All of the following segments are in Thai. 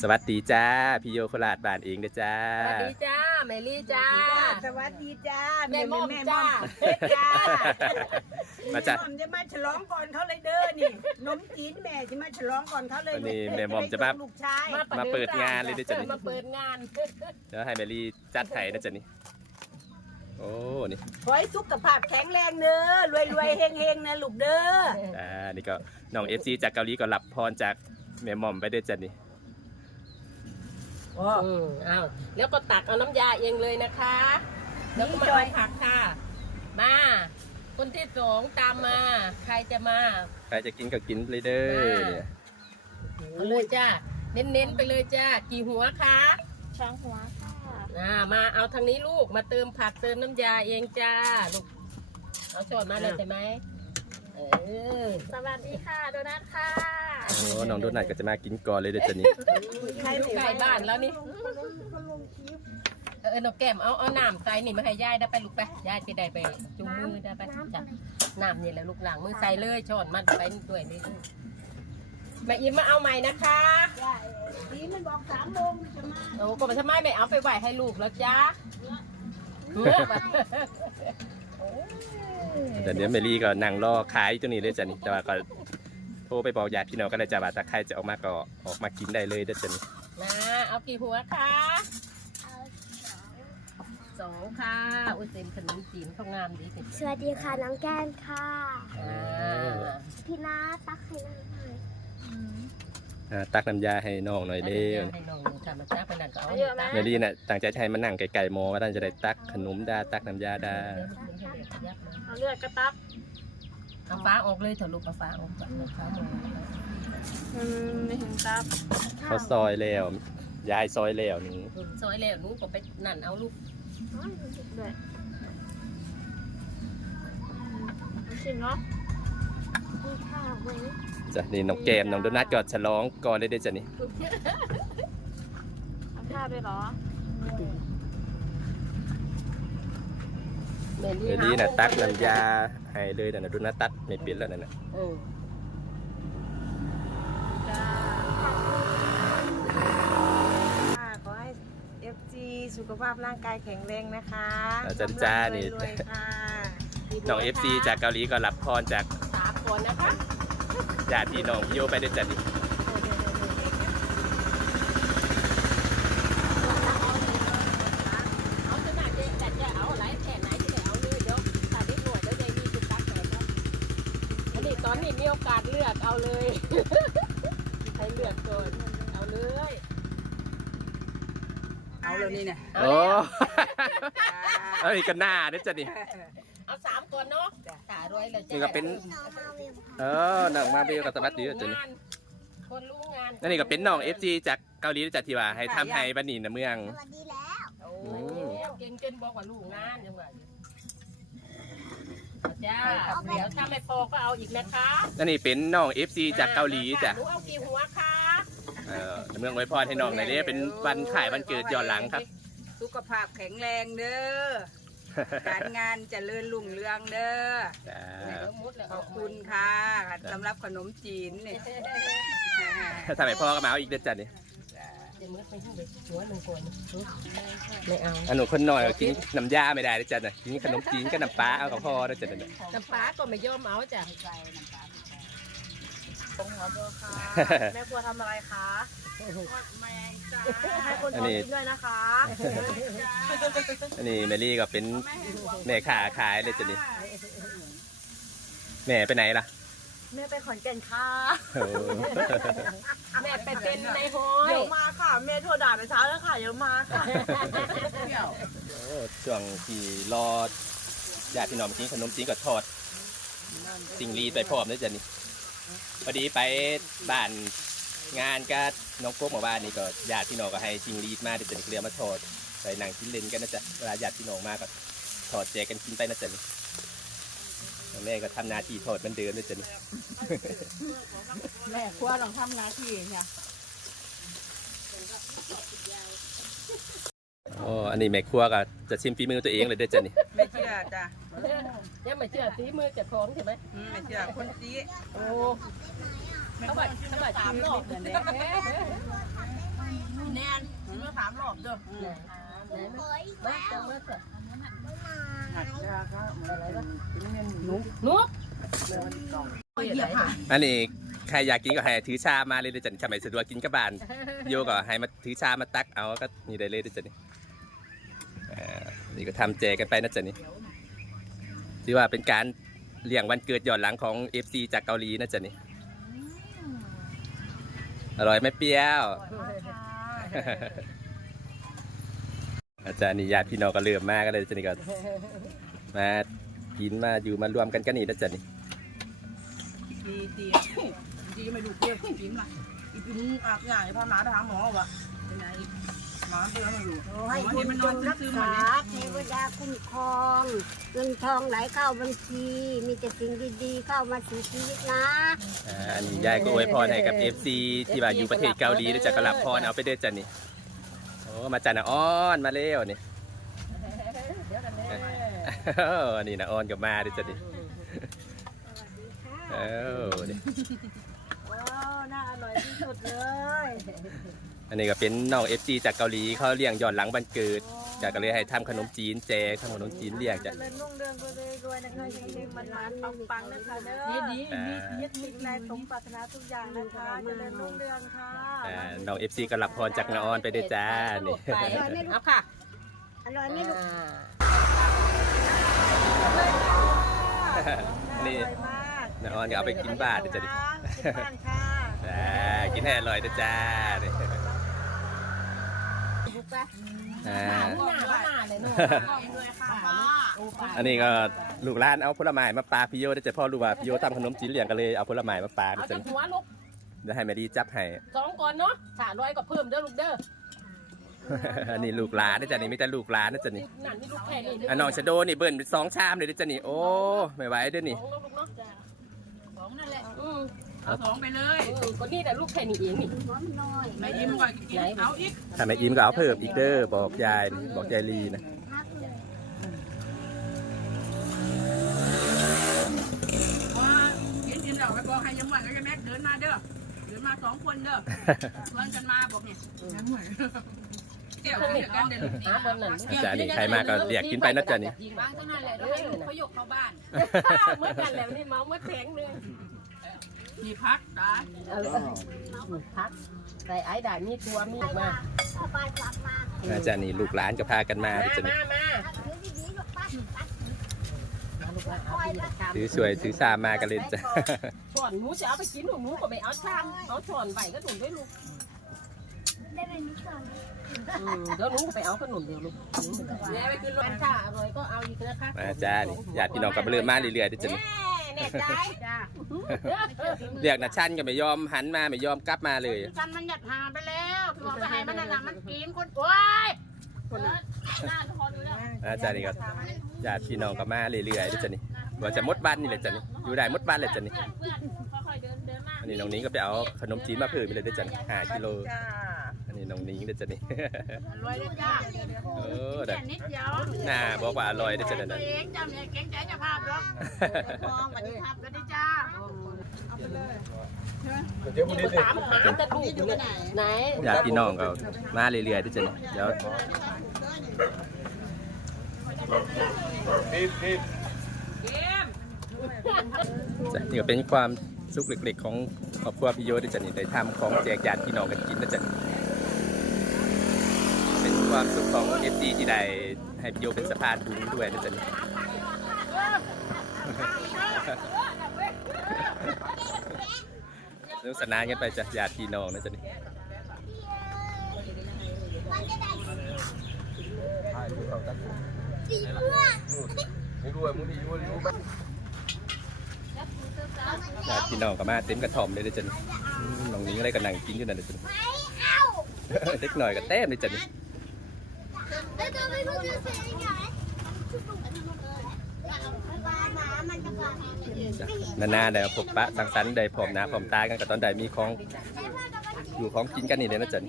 สวัสดีจ้าพี่โยโคราชบ้านเองเด้อจ้า สวัสดีจ้าแมลี่จ้า สวัสดีจ้าแม่ม่อมแม่จ้าจ้ามาจ้ะแม่ม่อมจะมาฉลองก่อนเขาเลยเด้อนี่นมจีนแม่จะมาฉลองก่อนเขาเลยวันนี้แม่ม่อมจะมาลูกชายมาเปิดงานเลยเด้อจ้ะนี่มาเปิดงานเดี๋ยวให้แมรี่จัดไห้นะจ๊ะนี่โอ้นี่ขอให้สุขภาพแข็งแรงเด้อรวยรวยๆเฮงเฮงๆนะลูกเด้ออ่านี่ก็น้องเอฟซีจากเกาหลีก็รับพรจากแม่หม่อมไปเด้อจ้ะนี่ อืมอ้าวแล้วก็ตักเอาน้ำยาเองเลยนะคะ แล้วก็มาเอาผักค่ะ มา คนที่สองตามมา ใครจะมา ใครจะกินก็กินเลยเด้อเนี่ยเอาเลยจ้าเน้นๆไปเลยจ้ากี่หัวคะช้างหัวค่ะอ่ามาเอาทางนี้ลูกมาเติมผักเติมน้ำยาเองจ้าลูกเอาช้อนมาเลยใช่ไหมเออ สวัสดีค่ะโดนัทค่ะโอ้น้องโดนัทก็จะมากินก่อนเลยเด้อจ้ะนี่ใครใกล้บ้านแล้วนี่เออหนกแก้มเอาเอาน้ำใส่นี่มาให้ยายได้ไปลูกไปยายจะได้ไปจุงมือได้ไปจ้ะน้ำนี่แหละลูกหลังมือใส่เลยช้อนมันไปด้วยนี่แม่อิมมาเอาใหม่นะคะดีมันบอกสามโมงจะมาโอ้ก็มาทำไมไม่เอาไปไหวให้ลูกแล้วจ้า แต่เดี๋ยวแมรี่ก็นั่งรอขายอยู่ตรงนี้เลยจ้ะนี่แต่ว่าก็โทรไปบอกญาติพี่น้องก็เลยจะว่าถ้าใครจะออกมาก็ออกมากินได้เลยเด้อจ้ะนี่นะเอากี่หัวคะสองค่ะอุ้ยเต็มขนมจีนเขางามดีสิสวัสดีค่ะน้องแก้มค่ะ อ่าพี่นาตักให้หน่อย อ่าตักน้ำยาให้น้องหน่อยเด้อให้น้องทำมาจ้าไปนั่นก็เอาแมรี่น่ะตั้งใจจะให้มันนั่งไกลๆหมอว่าท่านจะได้ตักขนมดาตักน้ำยาดาเอาเลือดกระตับเอาฟ้าออกเลยเถอะลูกเอาฟ้าออกก่อนเอาฟ้าออกอืมไม่ถึงตับเขาซอยแล้วยายซอยแล้วนี่ซอยแล้วหนูก็ไปนั่นเอาลูกอ๋อด้วยชิมเนาะมีข้าวไหม จ้ะนี่น้องแกมน้องโดนัทก็ฉลองก่อนเลยเด้อจ้ะนี่เอาข้าวด้วยเหรอเมเดี๋ยวนี้น่ะตักน้ำยาให้เลยน่ะนะโดนัทตัดไม่เป็นแล้วนั่นน่ะเออจ้าค่ะขอให้ FG สุขภาพร่างกายแข็งแรงนะคะอาจารย์จ้านี่รวยๆค่ะน้องเอฟซีจากเกาหลีก็รับพรจากสามคนนะคะ ญาติพี่น้องพี่โยไปเด้อจ้ะนี่เอาขนาดเด็กแต่จะเอาอะไรแค่ไหนที่ไหนเอาเลยเดี๋ยวถ้าได้หน่วยแล้วยายมีจุดตักไหนครับอันนี้ตอนนี้มีโอกาสเลือกเอาเลยให้เลือกก่อนเอาเลย เอาเลยนี่เนี่ยเอาโอ้แล้วเอ้ยก็หน้าเด้อจ้ะนี่เอาสามคนเนาะตารวยเลยจ้ะนี่ก็เป็น เออน้องมาเบลกับสวัสดีเด้อจ้ะนี่คนรู้งานนั่นนี่ก็เป็นน้องเอฟซีจากเกาหลีเด้อจ้ะที่ว่าให้ทำให้บันนี่นะเมืองโอ้อืมเก่งเก่งบอกว่าลูกงานยังไงจ้าเดี๋ยวถ้าไม่พอก็เอาอีกนะคะนั่นนี่เป็นน้องเอฟซีจากเกาหลีจ้ะหนูเอากี่หัวคะเออเมืองไว้พรให้น้องหน่อยเด้อเป็นวันขายวันเกิดย้อนหลังครับ สุขภาพแข็งแรงเด้อ การงานเจริญรุ่งเรืองเด้อจ้าขอบคุณค่ะสำหรับขนมจีนนี่ถ้าทำให้พ่อก็มาเอาอีกเด้อจ้ะนี่จะมืดไปที่เด็กหัวหนึ่งคนไม่เอาอันหนูคนหน่อยก็กินน้ำยาไม่ได้เด้อจ้ะน่ะกินขนมจีนกับน้ำปลาเอากับพ่อเด้อจ้ะเนี่ยน้ำปลาก็ไม่ยอมเอาจ้ะ แม่ครัวทำอะไรคะให้คนอันท้องนี้กินด้วยนะคะอันนี้แมรี่ก็เป็นแม่ค้าขายเลยจ้ะนี่แม่ไปไหนล่ะ แม่ไปขอนแก่นค่ะโอ้แม่ไปเป็นในห้อยเดี๋ยวมาค่ะแม่โทรด่าไปเช้าแล้วค่ะเดี๋ยวมาค่ะโอ้ช่วงที่รอญาติพี่น้องมากินขนมจีนก็ทอดสิ่งรีดไปพร้อมเลยจ้ะนี่ พอดีไปบ้านงานก็น้องโก๊กหมาบ้านนี่ก็ญาติพี่น้องก็ให้สิ่งรีดมาเดี๋ยวจะนี่เรียกมาทอดใส่หนังชิ้นเลนกันนะจ๊ะเวลาญาติพี่น้องมาก็ทอดแจกกันกินไปนะจ๊ะนี่แม่ก็ทำหนาทีทอดเหมันเดิมเลยจ้ะนี่แม่ครัวลองทำหน้าที่เนี่ยอ๋ออันนี้แม่ครัวก็จะชิมฝีมือตัวเองเลยเด้อจ้ะนี่ ไม่เชื่อจ้ะ ยังไม่เชื่อสีมือจะของใช่ไหมอืมไม่เชื่อคนจี้โอ้เขาบอกเขาบอกสามรอบเหมือนเดิมามรอบเด้อไหนมามาเจอมาเถอะหัดยาครับอะไรวะเป็นเงินหนูนุ๊กเหยียบหาอันนี้ใครอยากกินก็ให้ถือชามาเลยเด้อจันทำไมสะดวกกินกับบานโยก็ให้มาถือชามาตักเอาก็นี่ได้เลยเด้อจันนี่อ่านี่ก็ทำแจกกันไปนะจันนี่ ที่ว่าเป็นการเลี้ยงวันเกิดย้อนหลังของ FC จากเกาหลีนะจันนี่ อร่อยไหมเปรี้ยวอาจารย์นี่ญาติพี่น้องก็เริ่มมากก็เลยจันนี่ก็มากินมาอยู่มารวมกันกันนี่นะจันนี่ดีดีดีไม่ดูเปรี้ยวจิ้มละอีปิ่นอาบน้ำพาหมาไปหาหมอวะเป็นไง หมาเตือนมาอยู่ให้หมอคุเห็นณมันนจอนงรักซึมๆษามันเทวดาคุ้มครอง เงินทองไหลเข้าบัญชี มีแต่สิ่งดีๆเข้ามาสู่ชีวิตนะ อ่าอันนี้ยายก็อวยพรให้กับ FC ที่ว่าอยู่ประเทศเกาหลีด้วยจากกลับพรเอาไปเด้อจันนี่โอ้มาจันนะอ้อนมาเร็วนี่เดี๋ยวกันเลยเออนี่นะอ้อนกับมาด้วยจันนี่เออนี่ว้าวน่าอร่อยที่สุดเลย อันนี้ก็เป็นน้อง FC จากเกาหลีเขาเลี้ยงย้อนหลังวันเกิด จากก็เลยให้ทำขนมจีนแจกทำขนมจีนเลี้ยงจ้ะ เจริญรุ่งเรืองรวยๆนะคะเฮงๆมันๆปังๆนะคะเด้อดีดีอ่ายึดสิ่งใดสมปรารถนาทุกอย่างนะคะเจริญรุ่งเรืองค่ะอ่าน้อง FC ก็รับพรจากน้าอ้อนไปด้วยจ้านี่ไปเอาค่ะอร่อยไหมลูกนี่อร่อยมากน้าอ้อนก็เอาไปกินบ้านเด้อจ้ะนี่กินบ้านค่ะจ้ากินให้อร่อยนะจ้านี่ ลูกปะอ่า หน้าก็หน้าเลยเนาะเลยค่ะป้าอันนี้ก็ลูกร้านเอาผลไม้มาปาพี่โยได้จะพ่อรู้ว่าพี่โยทำขนมจีนเหลี่ยงก็เลยเอาผลไม้มาปาเอาจะจากหัวลูกจะให้แม่ดีจับให้ สองก่อนเนาะสาร้อยก็เพิ่มเด้อลูกเด้ออันนี้ลูกร้านนะจ๊ะนี่ไม่แต่ลูกร้านนะจ๊ะนี่นั่นนี่ลูกแค่นี้อันน้องชะโดนี่เบิ้ลเป็นสองชามเลยนะจ๊ะนี่โอ้ไม่ไหวเด้วยนี่สองลูกเนาะสองนั่นแหละอืม เอาสองไปเลยอืมก็นี่แต่ลูกแค่นี้เองนี่หอมน้อยแม่ยิ้มก่อนกินเอาอีกถ้าแม่อิ่มก็เอาเพิ่มอีกเด้อบอกยายบอกยายลีนะฮักเลยว่ากินกินเราไปบอกให้ยำหวานกับยายแม็กเดินมาเด้อเดินมาสองคนเด้อชวนกันมาบอกเนี่ยเกี่ยวกันกันเด้อหาบนนั่นอาจารย์นี่ใครมาก็เรียกกินไปนะจ๊ะนี่วางเท่านั้นแหละแล้วให้ลูกเขายกเข้าบ้านเมื่อกันแล้วนี่เมาเมื่อแทงเลย มีพักตาเอาพักใส่ไอ้ด่ามีตัวมีมาเอาไปกลับมาอาจารย์นี่ลูกร้านก็พากันมามานะจ๊ะนี่มามาถือดีๆลูกป้าป้าลูกว่าเอาไปทำถือสวยถือซามมากันเลยจ้ะช้อนหนูจะเอาไปกินหนูหนูก็ไม่เอาชามเอาช้อนใบก็ถุนด้วยลูกได้ไหมนิดก่อนอืมเดี๋ยวหนูไปเอาขนมเดี๋ยวลูกแม่ไปขึ้นรถค่ะอร่อยก็เอาอีกนะคะมาจ้านี่ญาติพี่น้องก็เริ่มมาเรื่อยๆนะจ๊ะนี่ แน่ใจจ้าเรียกนะชั่นก็ไม่ยอมหันมาไม่ยอมกลับมาเลยกันมันหยัดหาไปแล้วบอกไปให้มันน่ะมันกินคนโอ้ยคนน่ะหน้าทุกคนดูแล้วอาจารย์นี่ก็ญาติพี่น้องก็มาเรื่อยๆนะจ๊ะนี่ว่าจะหมดบ้านนี่แหละจ๊ะนี่อยู่ได้หมดบ้านเลยจ๊ะนี่เพื่อนค่อยๆเดินเดินมาอันนี้น้องนิ้งก็ไปเอาขนมจีนมาเพิ่มไปเลยด้วยจ๊ะนี่ห้ากิโลอัน นี้น้องนิ้งด้วยจ๊ะนี่ อร่อยเลยจ้าเออเด็แค่นิดเดียวน่าบอกว่าอร่อยด้วยจ๊ะตันั่วนเองจำเนี่ยเก่งใจเจะภาพหรอกมองปฏิภาพก็ได้จ้านี่ภาษาหมาจะถูกเนี่ยไหนญาติพี่น้องก็มาเรื่อยๆด้วยจ๊ะนี่เดี๋ยวเกมจ้ะนี่ก็เป็นความสุขเล็กๆของครอบครัวพี่โยด้วยจ๊ะนี่ได้ทำของแจกญาติพี่น้องกันกินนะจ๊ะเป็น ความสุขของเอฟซีที่ได้ให้พี่โยเป็นสะพานบุญด้วยนะจ๊ะนี่สนุกสนานกันไปจ้ะญาติพี่น้องนะจ๊ะนี่ญาติพี่น้องก็มาเต็มกระถ่อมเลยนะจ๊ะนี่อืมน้องนิ้งอะไรก็นั่งกินอยู่นั่นนะจ๊ะนี่เด็กหน่อยก็เต็มเลยจ๊ะนี่ แล้วจะไม่พูดจะเสียงไงนานจะปลาจ้ะนานๆได้พบปะสังสรรค์ได้พร้อมหน้าพร้อมตากันกับตอนใดมีของอยู่ของกินกันนี่เลยนะจัน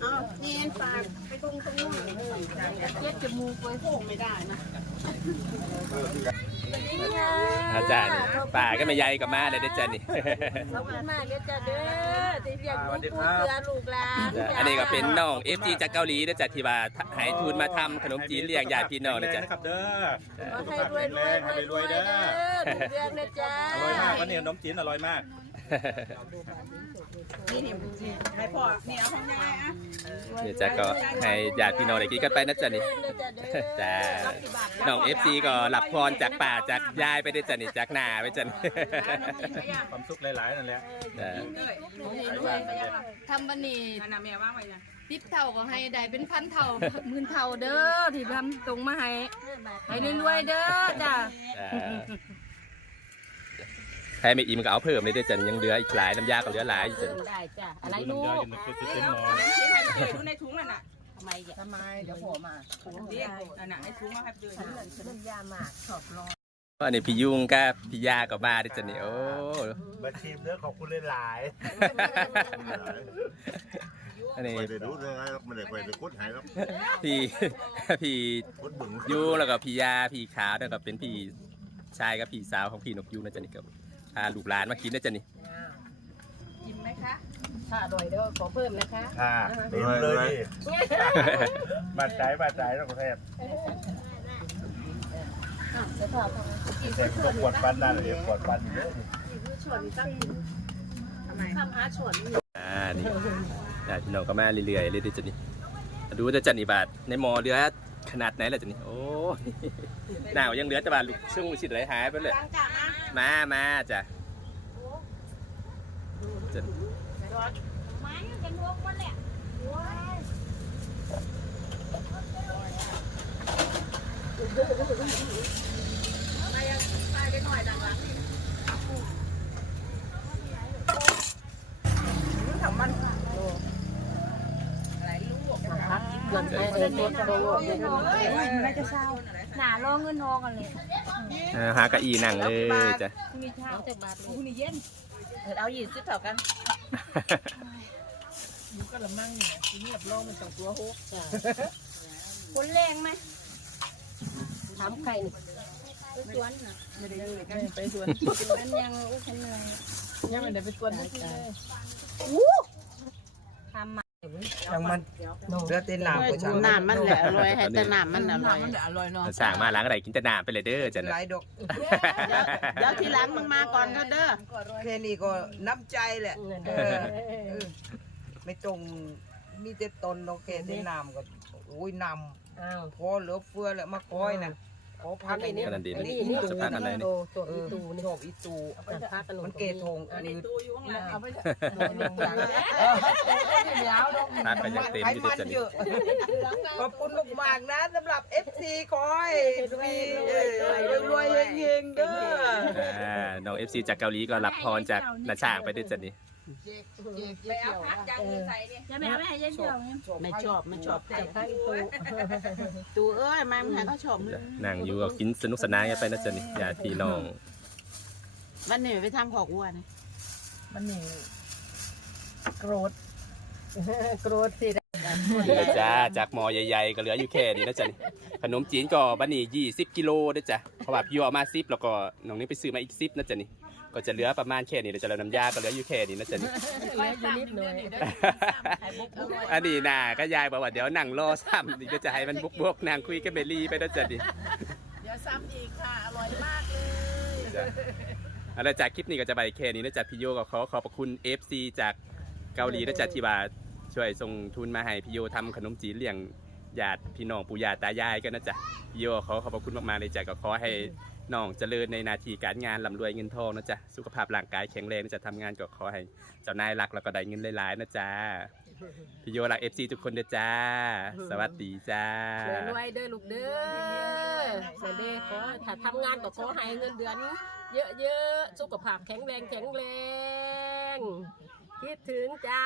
เอาเนียนปากไปตรงตรงนู้นเจ็ดจมูกไว้โค้งไม่ได้นะ อาจารย์ป่าก็ไม่ใหญ่กับมาเลยเด้อจ้ะนี่ ขอบคุณมากเด้อจ้าเด้อที่เรียกลูกผู้เสือลูกหลานจ้ะอันนี้ก็เป็นน้องเอฟจีจากเกาหลีนะจ๊ะที่ว่าให้ทุนมาทำขนมจีนเลี้ยงญาติพี่น้องนะจ๊ะนะครับเด้อขอให้รวยรวยรวยรวยเด้อถูกเรื่องนะจ๊ะอร่อยมากวันนี้ขนมจีนอร่อยมาก นี่นี่ให้พ่อนี่เอาของยายอะเดี๋ยวจ๊ะก็ให้ญาติพี่น้องได้กินกันไปนะจ๊ะนี่จ้าน้องเอฟซีก็รับพรจากป่าจากยายไปด้วยจ้ะนี่จากนาไปจ้ะนี่ความสุขหลายๆนั่นแหละจ้ะทำบันนี้นั่นน่ะแม่ว่างไว้จ้ะติบเท่าก็ให้ได้เป็นพันเท่าหมื่นเท่าเด้อที่ทำตรงมาให้ให้รวยๆเด้อจ้าจ้ะ ใครไม่อิ่มก็เอาเพิ่มเลยด้วยจ้ะยังเหลืออีกหลายน้ำยาก็เหลือหลายอยู่จ้ะได้จ้ะอะไรลูน้ำยากกินเป็นเต็มหม้อชิ้นให้เด็ดูในถุงนั่นน่ะทำไมอะทำไมเดี๋ยวพ่อมาถุงเดียวนั่นน่ะในถุงมาให้เด็ดูมันยามากชอบรออันนี้พี่ยุงกับพี่ยาก็มาด้วยจ้ะนี่โอ้มาชิมเนื้อขอบคุณหลายอันนี้ไม่ได้รู้เรื่องอะไรหรอกไม่ได้ไปได้คุดหายหรอกพี่พี่คุดบึงยุงแล้วก็พี่ยาพี่ขาวแล้วก็เป็นพี่ชายกับพี่สาวของพี่นกยุงนะจ๊ะนี่ก็ พาลูกหลานมากินนะจ๊ะนี่กินไหมคะถ้าอร่อยเด้อขอเพิ่มนะคะๆค่ะเต็มเลยดิบาดใจบาดใจต้องแทบแต่ก็ปวดฟันนั่นเลยปวดฟันเยอะทำอาชวนอ่านี่ญาติพี่น้องก็มาเรื่อยๆเลยเด้อจ้ะนี่ดูจะจัดนี่บาทในหมอเหลือขนาดไหนล่ะจ้ะนี่โอ้ยหนาวยังเหลือแต่บาทลูกช่วงสิทธิ์ไหลหายไปเลย มามาจ้ะจ้ะเกินไปเลยตัวโตไม่จะเศร้า หนาลองเงินทองกันเลยอ่าหากะอีนั่งเลยจ้ะมีเท่าจากบาทถุงนี่เย็นเอายี่สิบเท่ากันคนแรงไหมถามใครนี่สวนน่ะไม่ได้เลยกันไปสวนมันยังอุ้ยฉันเหนื่อยยังไม่ได้ไปสวนที่เลยทำมา ยังมันเรือเต้นหน้ำก็ช่างน้ำมันแหละอร่อยให้แต่น้ำมันอร่อยมันอร่อยเนาะสั่งมาล้างอะไรกินแต่น้ำไปเลยเด้อจ้ะหนะลายดอกเดี๋ยวทีหลังมึงมาก่อนก็เด้อแค่นี้ก็น้ำใจแหละไม่ตรงมีแต่ตนดอกแค่ต้นน้ำก็โอ้ยนอ้าวำพอเหลือเฟือแล้วมาก้อยนะ ขอพักไอ้นี่กำลังดีอันนี่นี้อีตูสภาพอะไรนี่ตัวอีตูนี่ชอบอีตูพักกันมันเกทงอันอืนี้ดตู้อยู่ข้างหลังเอาไปทานไปยังเต็มไขอยู่มัเด้อนจ้ะเยนี่อะขอบคุณมากๆนะสำหรับ FC คอยมีรวยๆเฮงๆเด้ออ่าน้องเอฟซีจากเกาหลีก็รับพรจากนาช่างไปด้วยจ้ะนี่ ไปเอาพักจากมือใส่ดิจะไม่เอาไม่ให้ยันเดียวเนี่ยไม่ชอบไม่ชอบแต่ข้าอีตูตูเอ้ยมามึงหาเขาชอบมึงจ้ะนั่งอยู่ก็กินสนุกสนานกันไปนะจ๊ะนี่ญาติพี่น้องวันนี้ไปทำขอกวัวนะมันนี่โกรธโกรธสิเหลือจ้าจากหมอใหญ่ๆก็เหลืออยู่แค่นี้นะจ๊ะนี่ขนมจีนก็บันนี้20กิโลนะจ๊ะเพราะว่าพี่เอามา10แล้วก็น้องนี่ไปซื้อมาอีก10นะจ๊ะนี่ ก็จะเหลือประมาณแค่นี้เดี๋ยวจะแล้วน้ำยาก็เหลืออยู่แค่นี้นะจ๊ะนี่เหลืออยู่นิดหน่อยอันนี้น่ะก็ยายบอกว่าเดี๋ยวนั่งรอซ้ำนี่ก็จะให้มันบุกบกๆนั่งคุยกับเบลลี่ไปนะจ๊ะนี่เดี๋ยวซ้ำอีกค่ะอร่อยมากเลยจ้ะเอาละจากคลิปนี้ก็จะไปแค่นี้นะจ๊ะพี่โยก็ขอขอบพระคุณ FC จากเกาหลีนะจ๊ะที่ว่าช่วยส่งทุนมาให้พี่โยทำขนมจีนเลี้ยง ญาติพี่น้องปู่ย่าตายายกันนะจ๊ะโยขอขอบพระคุณมากๆเลยจ้ะก็ขอให้น้องเจริญในนาทีการงานร่ำรวยเงินทองนะจ๊ะสุขภาพร่างกายแข็งแรงนะจ๊ะทำงานก็ขอให้เจ้านายรักแล้วก็ได้เงินหลายๆนะจ๊ะพี่โยรัก FC ทุกคนเด้อจ้า สวัสดีจ้า รวยเด้อลูกเด้อเสยเด็จขอถ้าทำงานก็ขอให้เงินเดือน เยอะๆสุขภาพแข็งแรงแข็งแรง คิดถึงจ้า